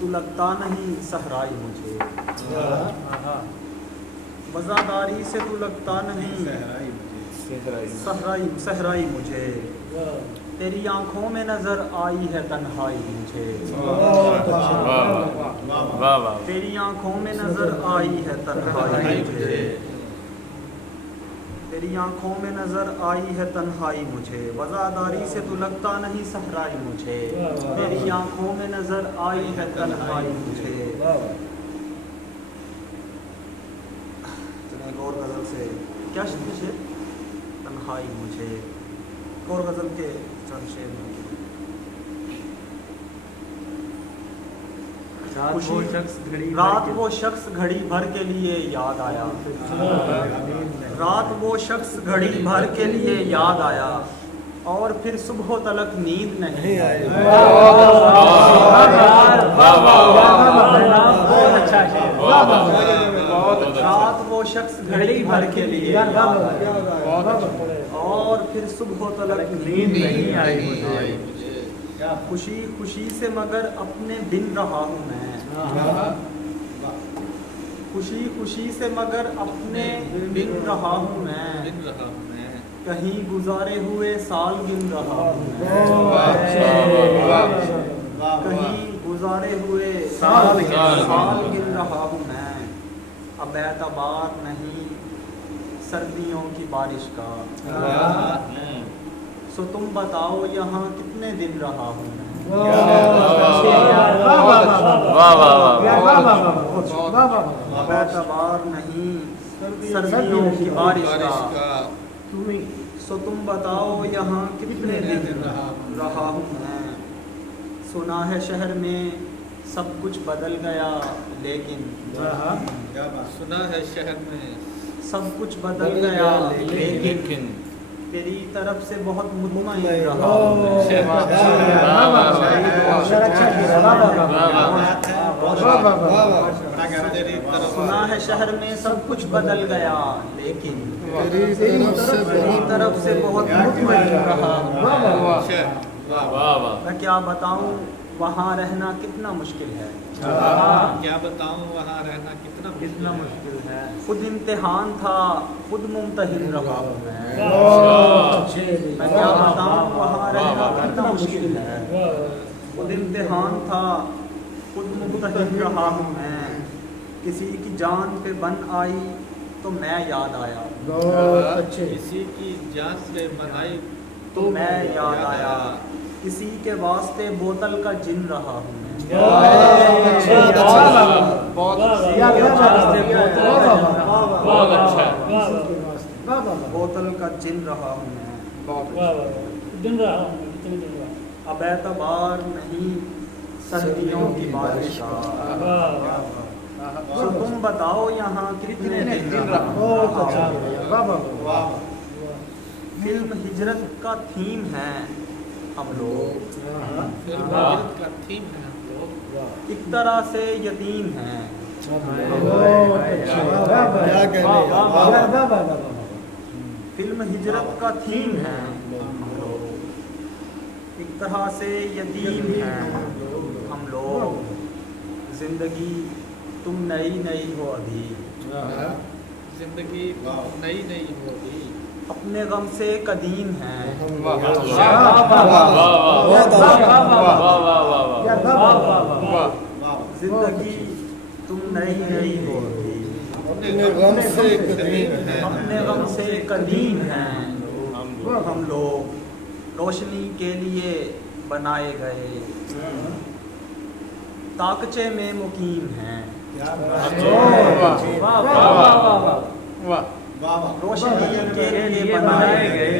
تو لگتا نہیں صحرائی مجھے، وزاداری سے تو لگتا نہیں صحرائی مجھے، تیری آنکھوں میں نظر آئی ہے تنہائی مجھے، تیری آنکھوں میں نظر آئی ہے تنہائی مجھے، تیری آنکھوں میں نظر آئی ہے تنہائی مجھے، وزاداری سے تو لگتا نہیں صحرائی مجھے، تیری آنکھوں میں نظر آئی ہے تنہائی مجھے۔ ایک اور غزل سے کیا مجھے تنہائی مجھے، ایک اور غزل کے چند شعر میں رات وہ شخص گھڑی بھر کے لیے یاد آیا، رات وہ شخص گھڑی بھر کے لیے یاد آیا، اور پھر صبح تلک نیند نہیں آئی۔ رات وہ شخص گھڑی بھر کے لیے یاد آیا، اور پھر صبح تلک نیند نہیں آئی۔ خوشی خوشی سے مگر اپنے بن رہا ہوں میں، خوشی خوشی سے مگر اپنے بن رہا ہوں میں، کہیں گزارے ہوئے سال گن رہا ہوں میں، کہیں گزارے ہوئے سال گن رہا ہوں میں، اب اعتبار نہیں سردیوں کی بارش کا، سو تم بتاؤ یہاں کتنے دن رہا ہوں میں، اب اعتبار نہیں سردیوں کی بارش کا، سو تم بتاؤ یہاں کتنے دن رہا ہوں میں، سنا ہے شہر میں سب کچھ بدل گیا لیکن، سنا ہے شہر میں سب کچھ بدل گیا لیکن، تیری طرف سے بہت مطمئن رہا ہوں میں، سنا ہے شہر میں سب کچھ بدل گیا لیکن، تیری طرف سے بہت مطمئن رہا ہوں میں، میں کیا بتاؤں وہاں رہنا کتنا مشکل ہے، کیا بتاؤں وہاں رہنا کتنا مشکل ہے، خود امتحان تھا خود ممتحن رہا ہوں میں کیا بتاؤں وہاں رہنا کتنا مشکل ہے، خود امتحان تھا خود ممتحن رہا ہوں میں، کسی کی جان پہ بن آئی تو میں یاد آیا، کسی کی جان پہ بن آئی تو میں یاد آیا، کسی کے واسطے بوتل کا جن رہا ہوں میں، بوتل کا جن رہا ہوں میں، اب اعتبار نہیں سردیوں کی بارش کا، تو تم بتاؤ یہاں کتنے دن رہا ہوں۔ فلم ہجرت کا تھیم ہے ہم لوگ، ایک طرح سے یتیم ہیں، فلم ہجرت کا تھیم ہے ہم لوگ، ایک طرح سے یتیم ہیں ہم لوگ، زندگی تم نئی نئی ہو ابھی، زندگی نئی نئی ہو ابھی، اپنے غم سے قدیم ہیں، زندگی تم نئی نئی ہو ابھی، اپنے غم سے قدیم ہیں، اپنے غم سے قدیم ہیں ہم لوگ، روشنی کے لیے بنائے گئے تاکچے میں مقیم ہیں، روشنی کے لیے بنائے گئے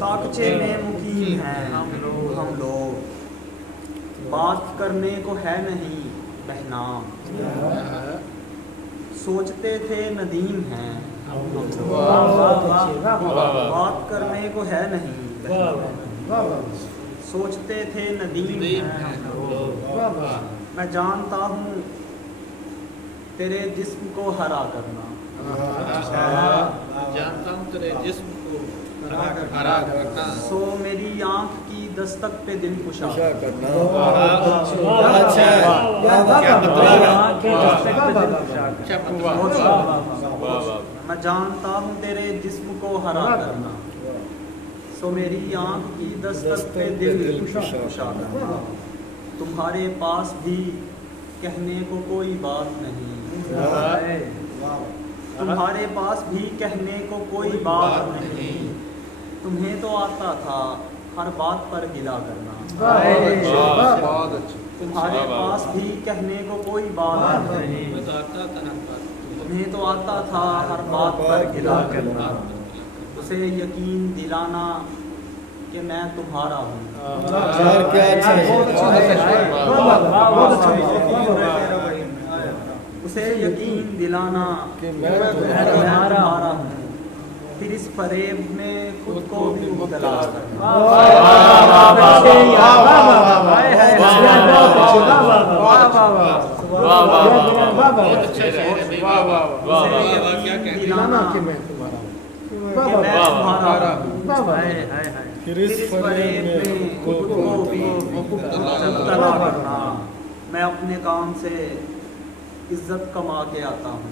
تاکچے میں مقیم ہیں ہم لوگ، بات کرنے کو ہے نہیں بہنا، سوچتے تھے ندیم ہیں، بات کرنے کو ہے نہیں بہنا، سوچتے تھے ندیم ہیں، میں جانتا ہوں تیرے جسم کو ہرا کرنا، جانتا ہوں تیرے جسم کو हरा करना सो मेरी आंख की दस्तक पे दिल कुशा करना। अच्छा क्या मतलब मैं जानता हूँ तेरे जिस्म को हरा करना सो मेरी आंख की दस्तक पे दिल कुशा करना तुम्हारे पास भी कहने को कोई बात नहीं तुम्हारे पास भी कहने को कोई बात नहीं तुम्हें तो आता था हर बात पर गिला करना तुम्हारे पास भी कहने को कोई बात नहीं तुम्हें तो आता था हर बात पर गिला करना उसे यकीन दिलाना कि मैं तुम्हारा हूँ उसे यकीन दिलाना कि मैं तुम्हारा हूँ फिर इस फरेब में खुद को भी मुब्तला करना फिर इस फरेब में खुद को भी मुब्तला करना मैं अपने काम से इज्जत कमा के आता हूँ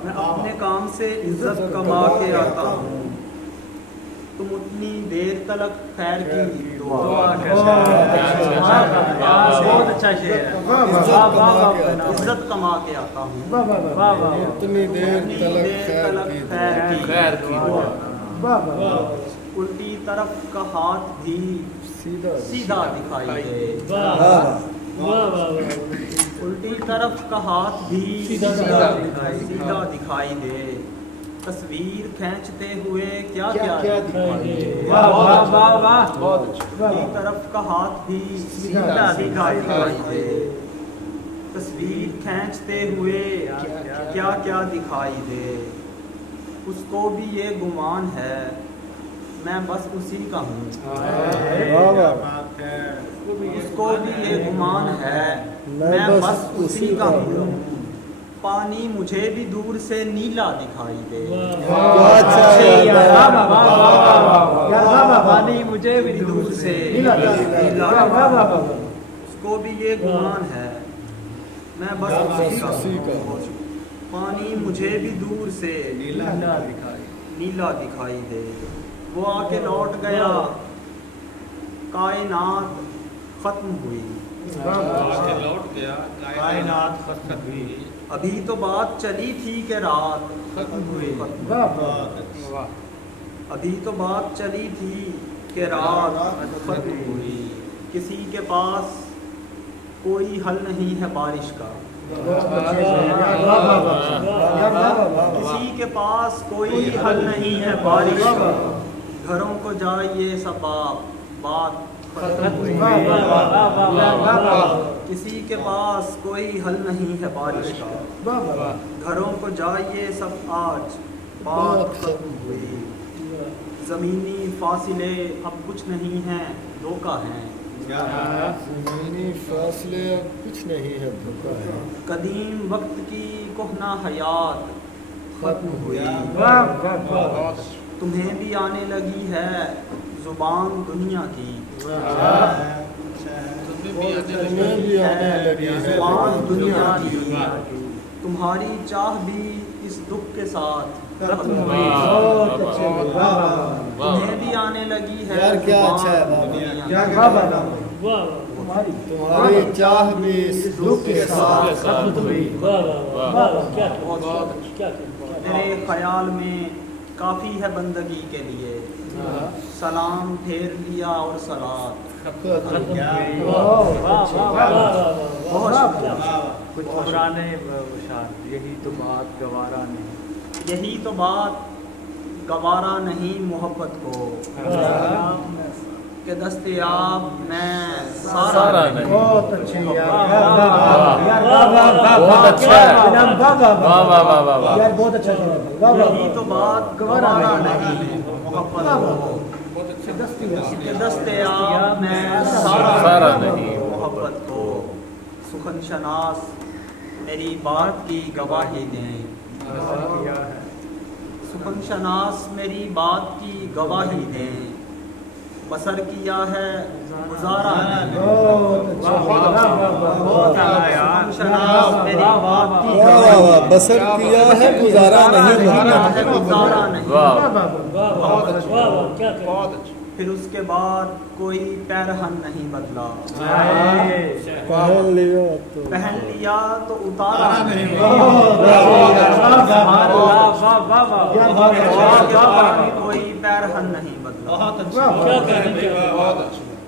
मैं अपने काम से इज्जत कमा के आता हूँ तुम उतनी देर तलक खैर की दुआ बहुत अच्छा शेर है इज्जत कमा के आता हूँ उतनी देर तलक खैर की दुआ उल्टी तरफ का हाथ भी सीधा दिखाई दे उल्टी तरफ का हाथ भी सीधा दिखाई दे तस्वीर खींचते हुए क्या क्या दिखाई दे उल्टी तरफ का हाथ भी सीधा दिखाई दे तस्वीर खींचते हुए क्या क्या दिखाई दे उसको भी ये गुमान है मैं बस उसी का हूँ उसको भी ये गुमान है मैं बस उसी का हूँ पानी मुझे भी दूर से नीला दिखाई दे पानी मुझे भी दूर से नीला उसको भी ये गुमान है मैं बस उसी का हूँ पानी मुझे भी दूर से नीला दिखाई दे वो आके लौट गया कायनात खत्म हुई लौट गया कायनात खत्म हुई अभी तो बात चली थी कि रात खत्म हुई अभी तो बात चली थी कि रात खत्म हुई किसी के पास कोई हल नहीं है बारिश का किसी के पास कोई हल नहीं है बारिश का घरों को जाइए सब बात किसी के पास कोई हल नहीं है बारिश का घरों को जाइए सब आज बात खत्म हुई जमीनी फासिले अब कुछ नहीं है धोखा है ज़मीनी फासले अब कुछ नहीं है धोखा है कदीम वक्त की कोहना हयात खत्म हुई तुम्हें भी आने लगी है जुबान दुनिया की जुबान दुनिया की तुम्हारी चाह भी इस दुख के साथ खत्म हुई तुम्हें भी आने लगी है क्या अच्छा है तुम्हारी चाह भी इस दुख के साथ खत्म हुई तेरे ख्याल में काफी है बंदगी के लिए सलाम फेर लिया और सलात कुछ पुराने यही तो बात गवारा नहीं मोहब्बत को के दस्तयाब मैं सारा नहीं बहुत अच्छी यार बहुत अच्छा यही तो बात गवारा नहीं मोहब्बत को के दस्तयाब मैं सारा नहीं मोहब्बत को सुखन शनास मेरी बात की गवाही दें सुखन शनास मेरी बात की गवाही दें, बसर किया है गुजारा नहीं। सुखन शनास मेरी बात की गवाही दें, बसर किया है गुजारा नहीं गुजारा नहीं। बहुत अच्छा। फिर उसके बाद कोई पैरहन नहीं बदला, पहन लिया तो उतारा नहीं। कोई पैरहन नहीं बदला, बहुत अच्छा।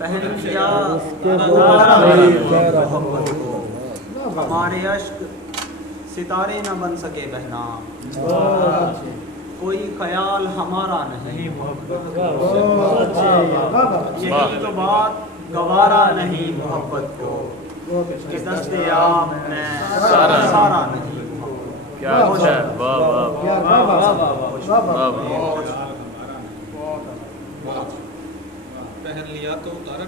पहन लिया उसके उतारा बाद नहीं। कोई मोहब्बत को हमारे अश्क सितारे न बन सके बहना, कोई ख्याल हमारा नहीं। यही तो बात गवारा नहीं मोहब्बत को, कि दस्ते आप में सारा नहीं। क्या अच्छा है, वाह वाह पहन लिया तो उतारा।